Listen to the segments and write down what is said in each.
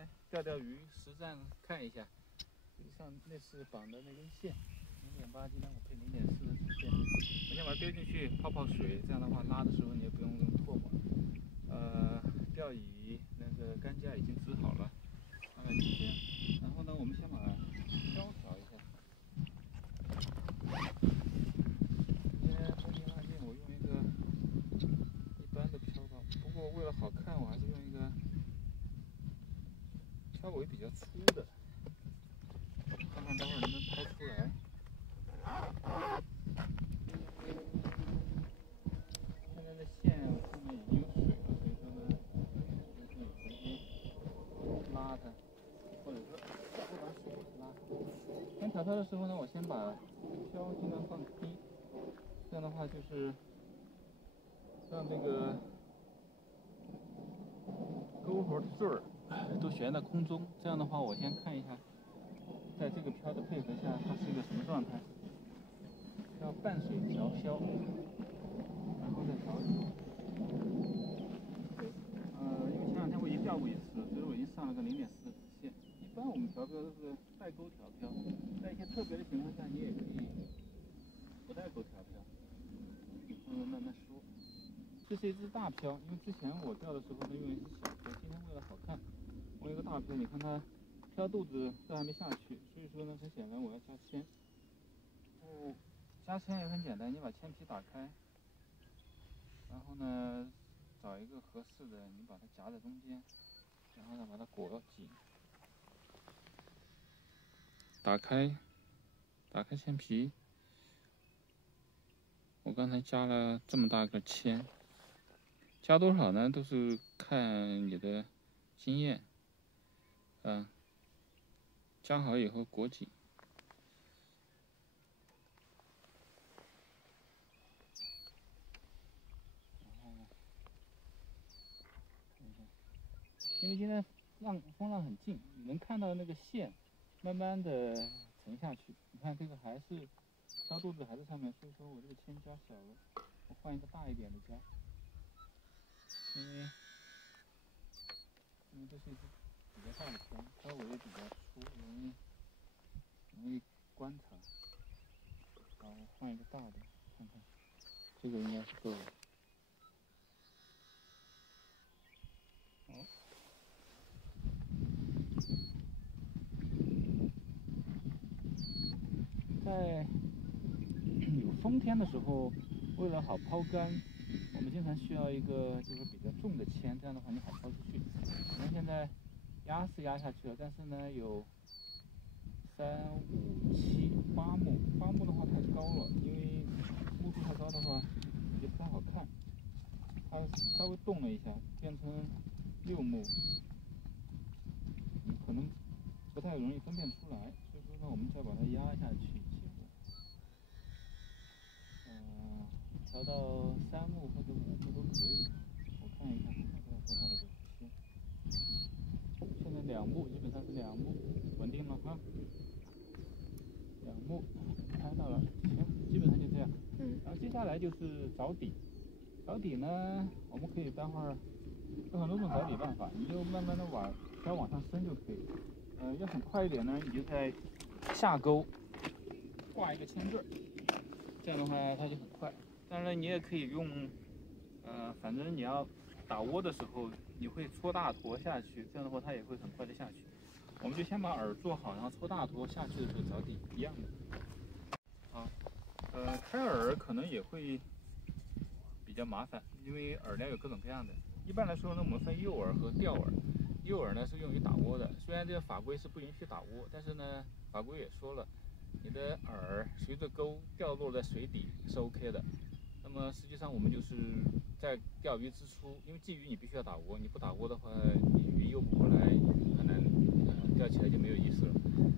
来钓钓鱼，实战看一下。上那次绑的那根线，0.8斤，我配0.4的主线。我先把它丢进去泡泡水，这样的话拉的时候你也不用用唾沫。钓椅那个杆架已经支好了，大概就这样。然后呢，我们先把漂调一下。今天风平浪静，我用一个一般的漂吧。不过为了好看，我还是用一个漂尾比较粗的，看看待会儿能不能拍出来。现在的线上面已经有水了，所以说呢，就是有直接拉它，或者说不把水拉。先调漂的时候呢，我先把漂尽量放低，这样的话就是让这个钩头的坠儿都悬在空中。这样的话，我先看一下，在这个漂的配合下，它是一个什么状态。要半水调漂，然后再调整。因为前两天我已经钓过一次，所以我已经上了个0.4的直线。一般我们调漂都是带钩调漂，在一些特别的情况下，你也可以不带钩调漂。慢慢说。这是一只大漂，因为之前我钓的时候呢用一只小漂，今天为了好看，我用一个大漂，你看它漂肚子都还没下去，所以说呢，很显然我要加铅。加铅也很简单，你把铅皮打开，然后呢找一个合适的，你把它夹在中间，然后呢把它裹紧，打开铅皮。我刚才加了这么大个铅，加多少呢？都是看你的经验。加好以后裹紧。因为现在风浪很近，你能看到那个线慢慢的沉下去。你看这个还是漂肚子还在上面，所以说我这个铅加小了，我换一个大一点的加。因为这是一只比较大的漂，漂尾也比较粗，容易观察。好，我换一个大的，看看，这个应该是够了。好。在有风天的时候，为了好抛竿，我们经常需要一个就是比较重的铅，这样的话你好抛出去。我们现在压是压下去了，但是呢有3、5、7、8目，8目的话太高了，因为目数太高的话也不太好看。它稍微动了一下，变成6目，你可能不太容易分辨出来，所以说呢，我们再把它压下去几目。调到3目或者5目都可以。我看一看，大概多大的铅。现在2目，基本上是2目，稳定了哈。2目拍到了，行，基本上就这样。然后接下来就是找底。找底呢，我们可以待会儿有很多种找底办法，你就慢慢的把漂往上升就可以。要很快一点呢，你就在下钩挂一个铅坠，这样的话它就很快。当然你也可以用，反正你要打窝的时候，你会搓大坨下去，这样的话它也会很快的下去。我们就先把饵做好，然后搓大坨下去的时候找底，一样的。好，开饵可能也会比较麻烦，因为饵料有各种各样的。一般来说呢，我们分诱饵和钓饵。诱饵呢是用于打窝的，虽然这个法规是不允许打窝，但是呢，法规也说了，你的饵随着钩掉落在水底是 OK 的。那么实际上我们就是在钓鱼之初，因为鲫鱼你必须要打窝，你不打窝的话，你鱼诱不过来，很难钓起来就没有意思了。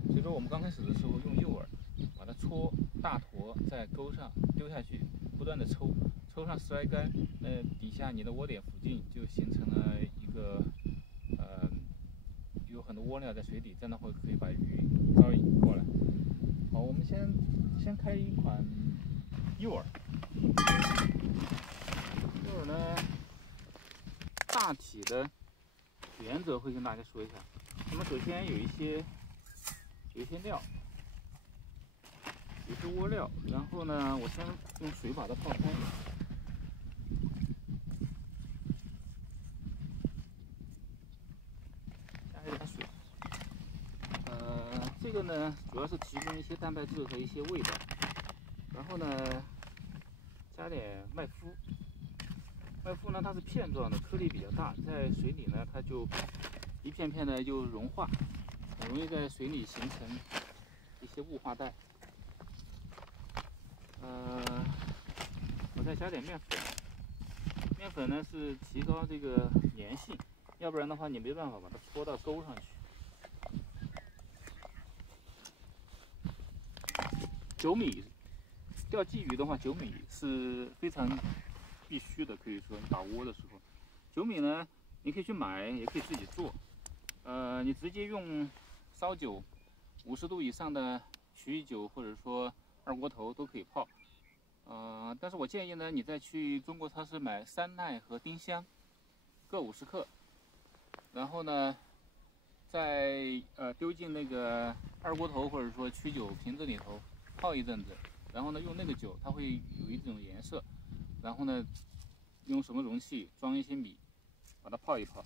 所以说我们刚开始的时候用诱饵，把它搓大坨在钩上丢下去，不断的抽上10来竿，底下你的窝点附近就形成了一个有很多窝料在水底，这样的话可以把鱼招引过来。好，我们先开一款诱饵。诱饵呢，大体的原则会跟大家说一下。那么首先有一些料，有些窝料，然后呢，我先用水把它泡开。加一点水。这个呢，主要是提供一些蛋白质和一些味道。然后呢，加点麦麸。麦麸呢，它是片状的，颗粒比较大，在水里呢，它就一片片的就融化，很容易在水里形成一些雾化带。我再加点面粉。面粉呢是提高这个粘性，要不然的话你没办法把它搓到钩上去。酒米，钓鲫鱼的话，酒米是非常必须的，可以说打窝的时候，酒米呢，你可以去买，也可以自己做。你直接用烧酒，50度以上的曲艺酒或者说二锅头都可以泡。但是我建议呢，你再去中国超市买山奈和丁香，各50克，然后呢，再丢进那个二锅头或者说曲酒瓶子里头泡一阵子，然后呢用那个酒，它会有一种颜色，然后呢用什么容器装一些米，把它泡一泡。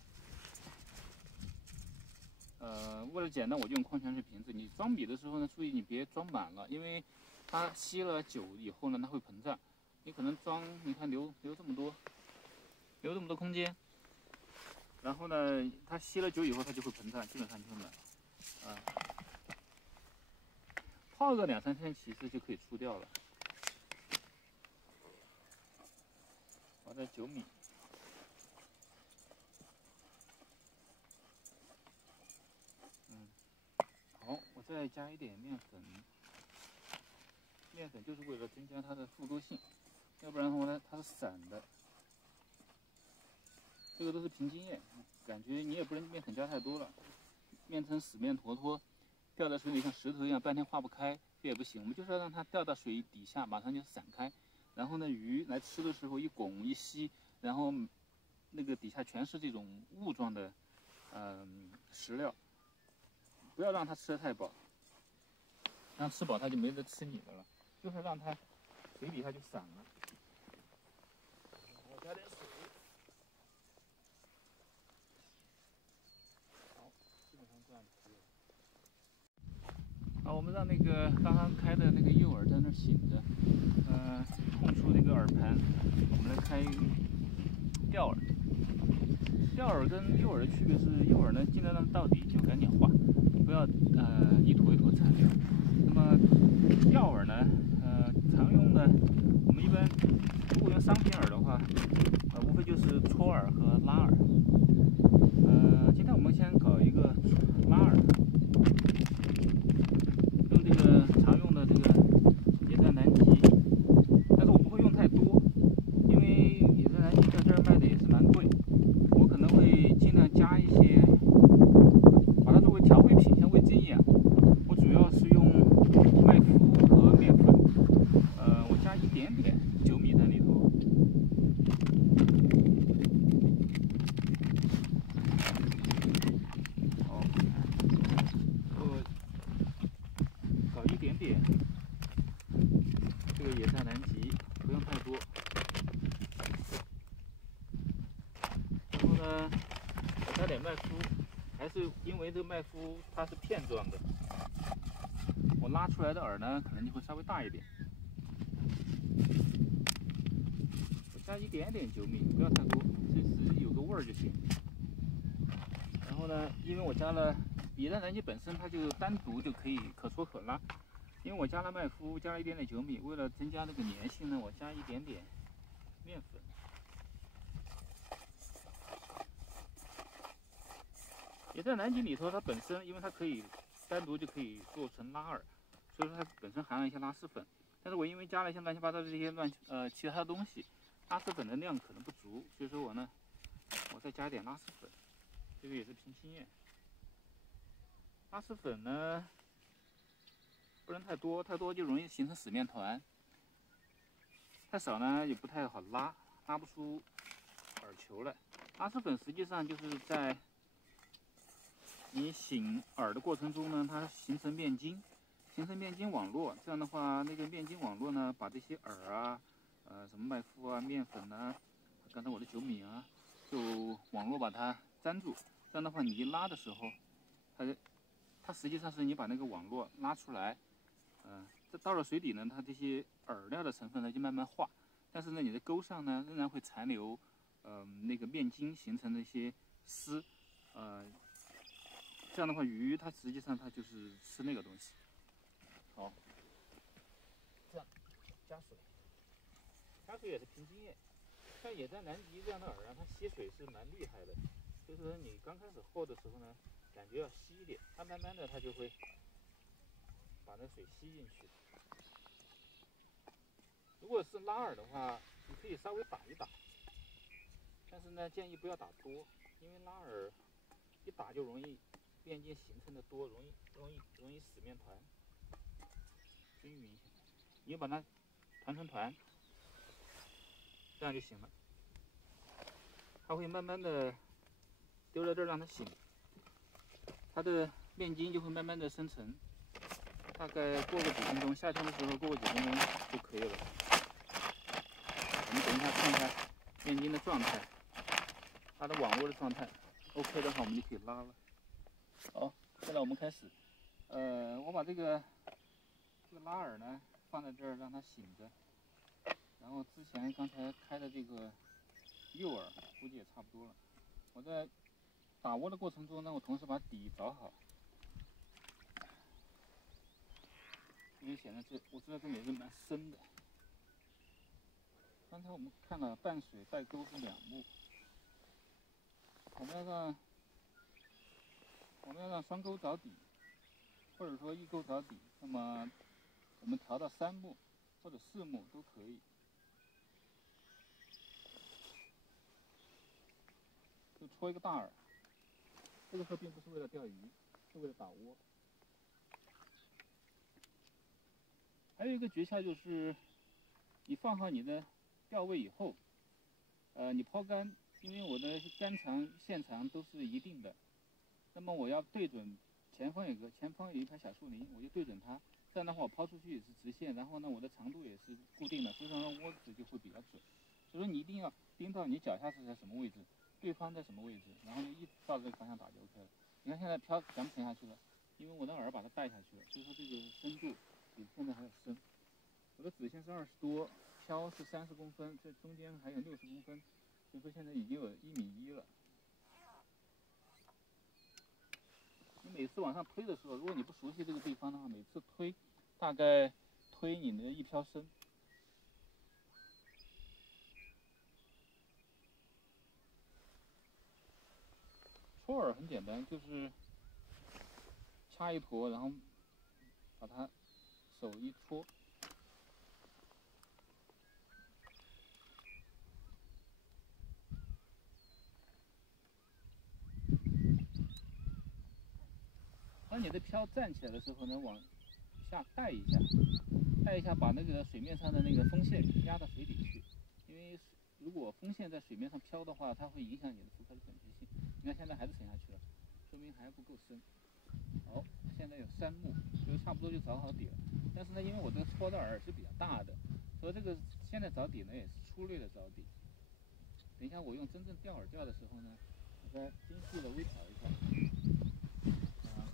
为了简单，我就用矿泉水瓶子。你装米的时候呢，注意你别装满了，因为它吸了酒以后呢，它会膨胀。你可能装，你看留这么多空间，然后呢，它吸了酒以后，它就会膨胀，基本上就会满。泡个2、3天，其实就可以出掉了。好的，酒米。好，我再加一点面粉。面粉就是为了增加它的复勾性，要不然的话呢，它是散的。这个都是凭经验，感觉你也不能面粉加太多了，面成死面坨坨，掉在水里像石头一样，半天化不开，这也不行。我们就是要让它掉到水底下，马上就散开。然后呢，鱼来吃的时候一拱一吸，然后那个底下全是这种雾状的，食料。不要让它吃得太饱，让吃饱它就没得吃你的了。就是让它水底下就散了。我加点水。好，基本上这样可以了。好，我们让那个刚刚开的那个诱饵在那儿醒着，空出那个饵盘，我们来开钓饵。钓饵跟诱饵的区别是，诱饵呢尽量让到底就赶紧画，不要一坨一坨残留。那么钓饵呢，常用的我们一般如果用商品饵的话，无非就是戳饵和拉饵。今天我们先搞一个拉饵，用这个常用的这个野战南极，但是我不会用太多，因为野战南极在这儿卖的也是蛮贵，我可能会尽量加一些，把它作为调味品，像味精一样。我主要是用麦麸和面粉，我加一点点酒米在里头。好，我搞一点点这个野战南极，不用太多。然后呢，加点麦麸，还是因为这个麦麸它是片状的，我拉出来的饵呢可能就会稍微大一点。我加一点点酒米，不要太多，这只有个味儿就行。然后呢，因为我加了野战南极本身它就单独就可以可搓可拉，因为我加了麦麸，加了一点点酒米，为了增加那个粘性呢，我加一点点面粉。野战南极里头它本身，因为它可以单独就可以做成拉饵，所以说它本身含了一些拉丝粉。但是我因为加了一些乱七八糟的这些其他的东西，拉丝粉的量可能不足，所以说我再加一点拉丝粉，这个也是凭经验。拉丝粉呢不能太多，太多就容易形成死面团；太少呢也不太好拉，拉不出饵球来。拉丝粉实际上就是在你醒饵的过程中呢，它形成面筋，形成面筋网络。这样的话，那个面筋网络呢，把这些饵啊，什么麦麸啊、面粉啊，刚才我的酒米啊，就网络把它粘住。这样的话，你一拉的时候，它实际上是你把那个网络拉出来，这到了水底呢，它这些饵料的成分呢就慢慢化，但是呢，你的钩上呢仍然会残留，那个面筋形成的一些丝，这样的话，鱼它实际上它就是吃那个东西。好，这样加水，加水也是凭经验。像野战南极这样的饵啊，它吸水是蛮厉害的，就是说你刚开始获的时候呢，感觉要稀一点，它慢慢的它就会把那水吸进去。如果是拉饵的话，你可以稍微打一打，但是呢，建议不要打多，因为拉饵一打就容易面筋形成的多，容易死面团，均匀一些。你就把它团成团，这样就行了。它会慢慢的丢在这儿让它醒，它的面筋就会慢慢的生成。大概过个几分钟，夏天的时候过个几分钟就可以了。我们等一下看一下面筋的状态，它的网络的状态 OK 的话，我们就可以拉了。好，现在我们开始。我把这个拉饵呢放在这儿让它醒着，然后之前刚才开的这个诱饵估计也差不多了。我在打窝的过程中呢，我同时把底找好。因为显然我知道这也是蛮深的。刚才我们看了半水带钩是2目，我们要让双钩着底，或者说一钩着底，那么我们调到3目或者4目都可以。就戳一个大饵，这个时候并不是为了钓鱼，是为了打窝。还有一个诀窍就是，你放好你的钓位以后，你抛竿，因为我的竿长、线长都是一定的，那么我要对准前方有一排小树林，我就对准它，这样的话我抛出去也是直线，然后呢我的长度也是固定的，所以说窝子就会比较准。所以说你一定要盯到你脚下是在什么位置，对方在什么位置，然后就一直照这个方向打就 OK 了。你看现在全部沉下去了，因为我的饵把它带下去了，所以说这个深度比现在还要深。我的子线是20多，漂是30公分，这中间还有60公分，所以说现在已经有1.1米了。你每次往上推的时候，如果你不熟悉这个地方的话，每次推大概推你的1漂深。戳饵很简单，就是掐一坨，然后把它手一戳。当你的漂站起来的时候呢，往下带一下，把那个水面上的那个风线压到水底去。因为如果风线在水面上飘的话，它会影响你的浮壳的准确性。你看现在还是沉下去了，说明还不够深。好，现在有3目，就差不多就找好底了。但是呢，因为我这个戳的饵是比较大的，所以这个现在找底呢也是粗略的找底。等一下我用真正钓饵钓的时候呢，我再精细的微调一下。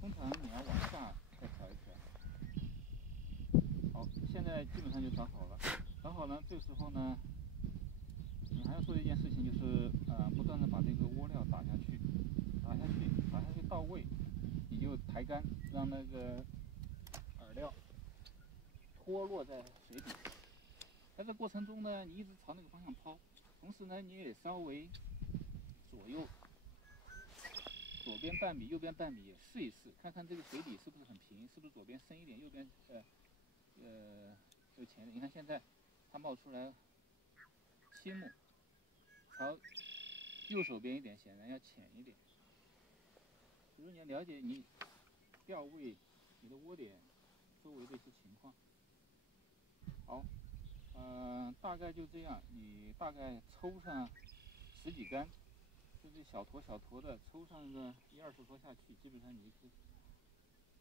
通常你要往下再调一调。好，现在基本上就找好了。找好了，这个时候呢，你还要做一件事情，就是不断的把这个窝料打下去到位，你就抬竿，让那个饵料脱落在水底。在这过程中呢，你一直朝那个方向抛，同时呢，你也稍微左右。左边半米，右边半米，也试一试，看看这个水底是不是很平，是不是左边深一点，右边就浅一点。你看现在它冒出来7目，朝右手边一点，显然要浅一点。所以说你要了解你钓位、你的窝点周围的一些情况。好，大概就这样，你大概抽上10几竿，这小坨小坨的，抽上个1、20坨下去，基本上你是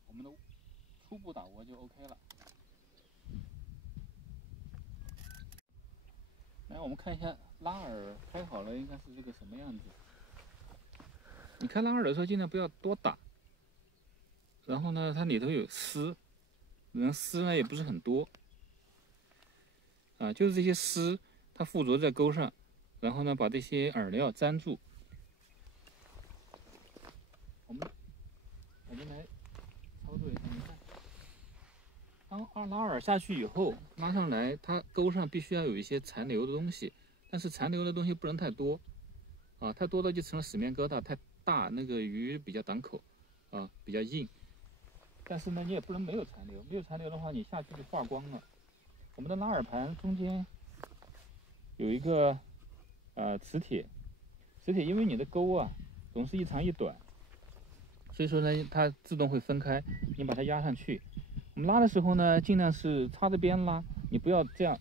我们的初步打窝就 OK 了。来，我们看一下拉饵开好了，应该是这个什么样子。你开拉饵的时候，尽量不要多打。然后呢，它里头有丝，丝呢也不是很多，啊，就是这些丝，它附着在钩上，然后呢把这些饵料粘住。我们来操作一下，你看，当拉饵下去以后，拉上来，它钩上必须要有一些残留的东西，但是残留的东西不能太多，啊，太多的就成了死面疙瘩，太大那个鱼比较挡口，啊，比较硬。但是呢，你也不能没有残留，没有残留的话，你下去就化光了。我们的拉饵盘中间有一个磁铁，因为你的钩啊总是一长一短，所以说呢它自动会分开，你把它压上去。我们拉的时候呢，尽量是擦着边拉，你不要这样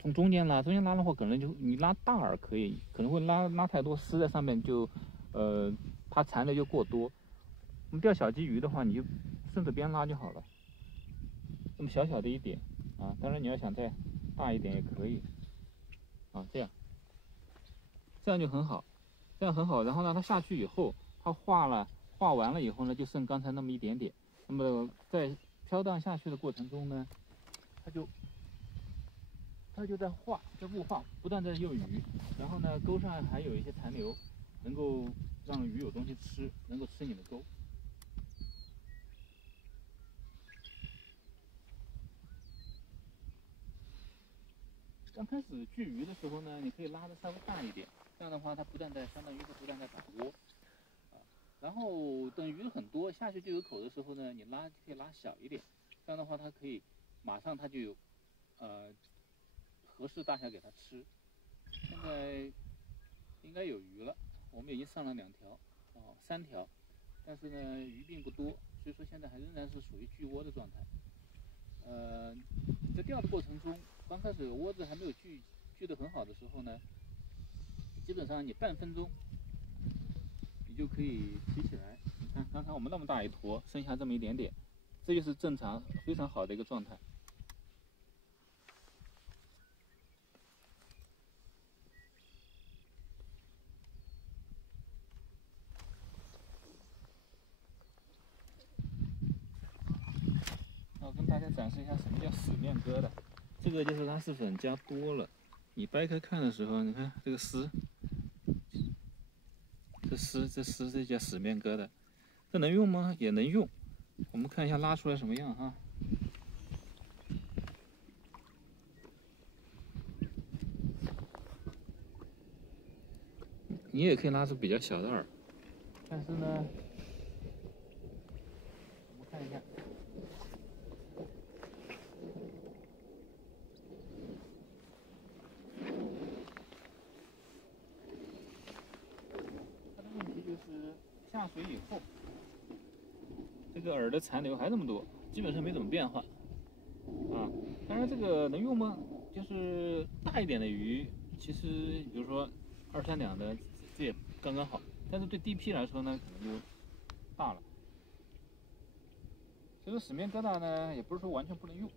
从中间拉，中间拉的话可能就你拉大饵可以，可能会拉太多丝在上面就它残留就过多。我们钓小鲫鱼的话，你就顺着边拉就好了。这么小小的一点啊，当然你要想再大一点也可以啊，这样就很好，这样很好。然后呢，它下去以后，它化完了以后呢，就剩刚才那么一点点。那么在飘荡下去的过程中呢，它就在雾化，不断在诱鱼。然后呢，钩上还有一些残留，能够让鱼有东西吃，能够吃你的钩。刚开始聚鱼的时候呢，你可以拉的稍微大一点，这样的话它相当于是不断在打窝，啊，然后等鱼很多下去就有口的时候呢，你可以拉小一点，这样的话它可以马上它就有合适大小给它吃。现在应该有鱼了，我们已经上了2条，3条，但是呢鱼并不多，所以说现在仍然是属于聚窝的状态。在钓的过程中，刚开始窝子还没有聚得很好的时候呢，基本上你半分钟你就可以提起来。你看刚才我们那么大一坨，剩下这么一点点，这就是正常非常好的一个状态。我跟大家展示一下什么叫死面疙瘩，这个就是拉丝粉加多了。你掰开看的时候，你看这个丝，这叫死面疙瘩，这能用吗？也能用。我们看一下拉出来什么样哈。你也可以拉出比较小的饵，但是呢，我们看一下。就是下水以后，这个饵的残留还这么多，基本上没怎么变化啊。当然这个能用吗？就是大一点的鱼，其实比如说2、3两的，这也刚刚好。但是对低批来说呢，可能就大了。其实死面疙瘩呢，也不是说完全不能用。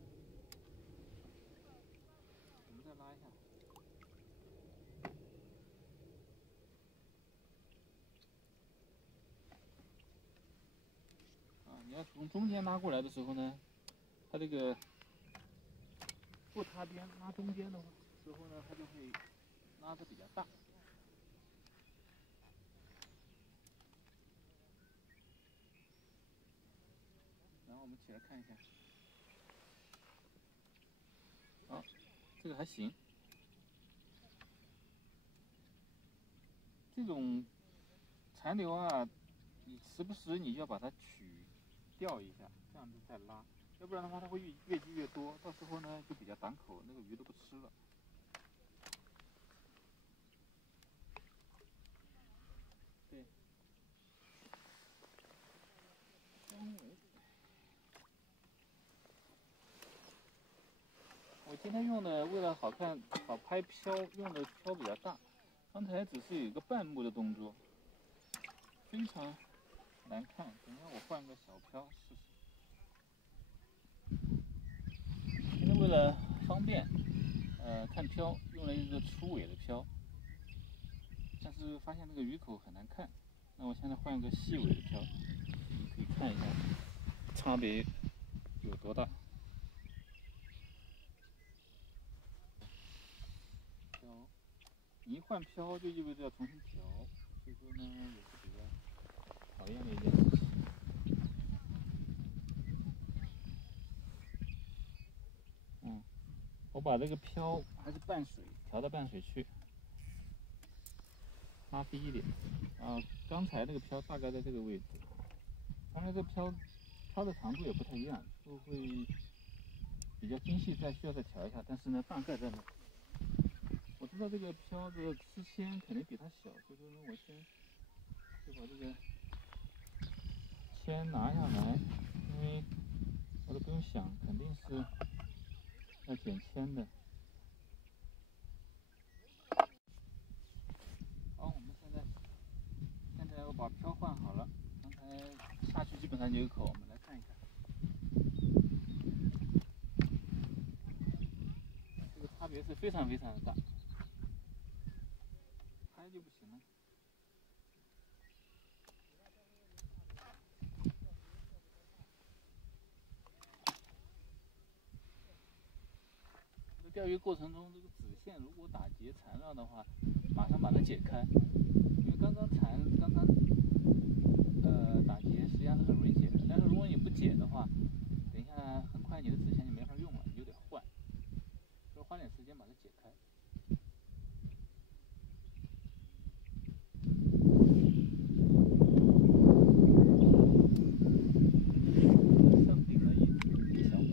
我们再拉一下。你要从中间拉过来的时候呢，它这个不擦边拉中间的时候呢，它就会拉得比较大。然后我们起来看一下，好，这个还行。这种残留啊，你时不时你就要把它取掉一下，这样子再拉，要不然的话它会越积越多，到时候呢就比较挡口，那个鱼都不吃了。对，我今天用的为了好看好拍漂，用的漂比较大，刚才只是有一个半目的动作，非常难看。等一下我换个小漂试试。现在为了方便，看漂用了一个粗尾的漂，但是发现这个鱼口很难看。那我现在换个细尾的漂，可以看一下差别有多大。漂，你一换漂就意味着要重新调，所以说呢也是比较讨厌的一件事情。我把这个漂还是半水调到半水去，拉低一点。刚才那个漂大概在这个位置，刚才这漂的长度也不太一样，就会比较精细，需要再调一下。但是呢，大概在那。我知道这个漂的吃铅肯定比它小，所以说呢，我先就把这个铅拿下来，因为我都不用想，肯定是要减铅的。好，我们现在我把漂换好了，刚才下去基本上就有口，我们来看一看。这个差别是非常非常的大，拍就不行了。钓鱼过程中，这个子线如果打结缠绕的话，马上把它解开，因为刚刚打结实际上是很容易解的，但是如果你不解的话，等一下很快你的子线就没法用了，你就得换，所以花点时间把它解开。上顶了一小股。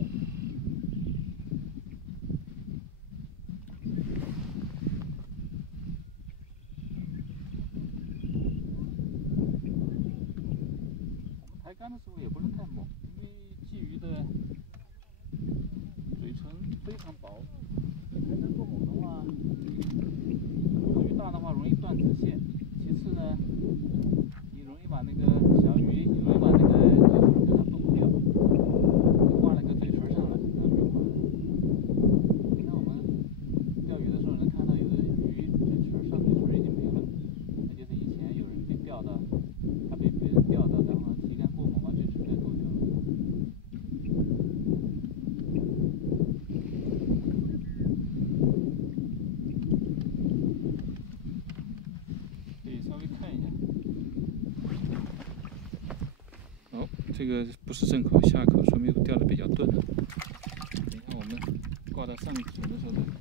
抬竿的时候也不能太猛，因为鲫鱼的嘴唇非常薄，抬竿过猛的话，鱼大的话容易断子线。其次呢，你容易把那个小鱼，你容易把那个嘴唇给它崩掉，挂了个嘴唇上来，然后就滑了。你看我们钓鱼的时候能看到有的鱼上嘴唇已经没了，那就是以前有人被钓到，他被别人钓到，然后提竿过猛把嘴唇给勾掉了。可以稍微看一下。哦，这个不是正口下口，说明钓的比较钝。等一下我们挂到上嘴的时候再看。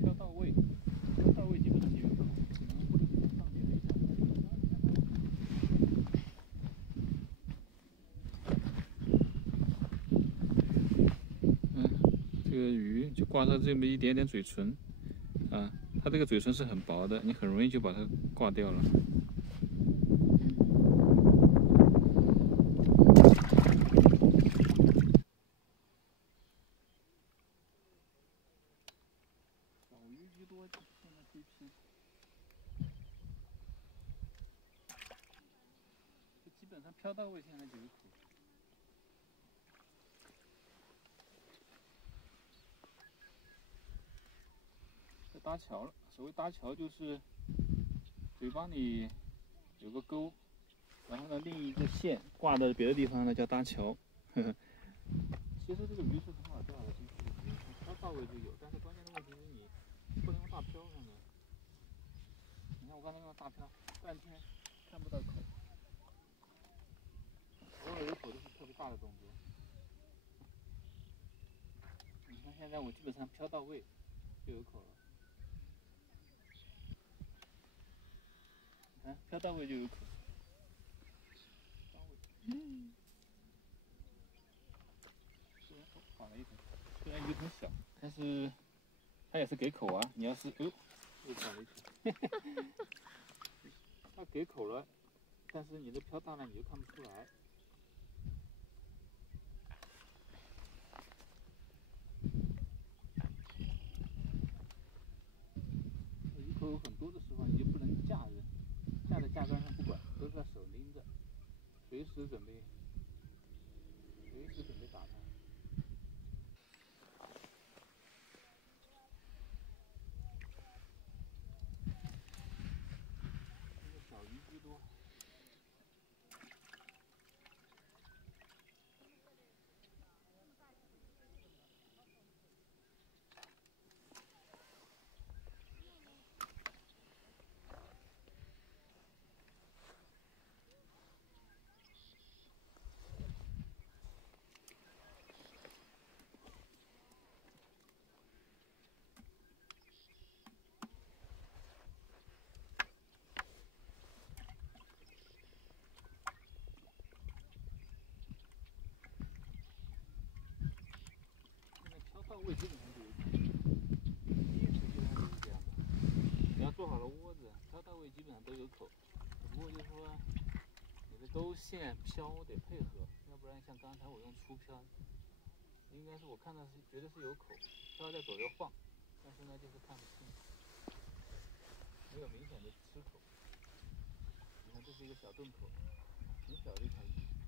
漂到位基本上就有口，只能上别的一下。这个鱼就挂上这么一点点嘴唇，它这个嘴唇是很薄的，你很容易就把它挂掉了。小鱼居多，现在这一批，基本上漂到位，现在就有口。这搭桥了，所谓搭桥就是嘴巴里有个钩，然后呢另一个线挂到别的地方呢叫搭桥。其实这个鱼是很好钓的，就是漂到位就有，但是关键的问题是你不能用大漂上面。你看我刚才用大漂，半天看不到口，偶尔有口都是特别大的动作。你看现在我基本上漂到位就有口了，你看漂到位就有口。缓了一点，虽然鱼很小，但是它也是给口啊。你要是又转了一圈。它给口了，但是你的漂大了你就看不出来。鱼口有很多的时候，你就不能架着，架在架杆上不管，都是要手拎着，随时准备打它。小鱼居多。到位基本上就有口，实际上就是这样的。你要做好了窝子，漂到位基本上都有口。只不过就是说，你的钩线漂得配合，要不然像刚才我用粗漂，应该是我看到是觉得是有口，漂在左右晃，但是呢就是看不清，没有明显的吃口。你看这是一个小洞口，很小的一条鱼。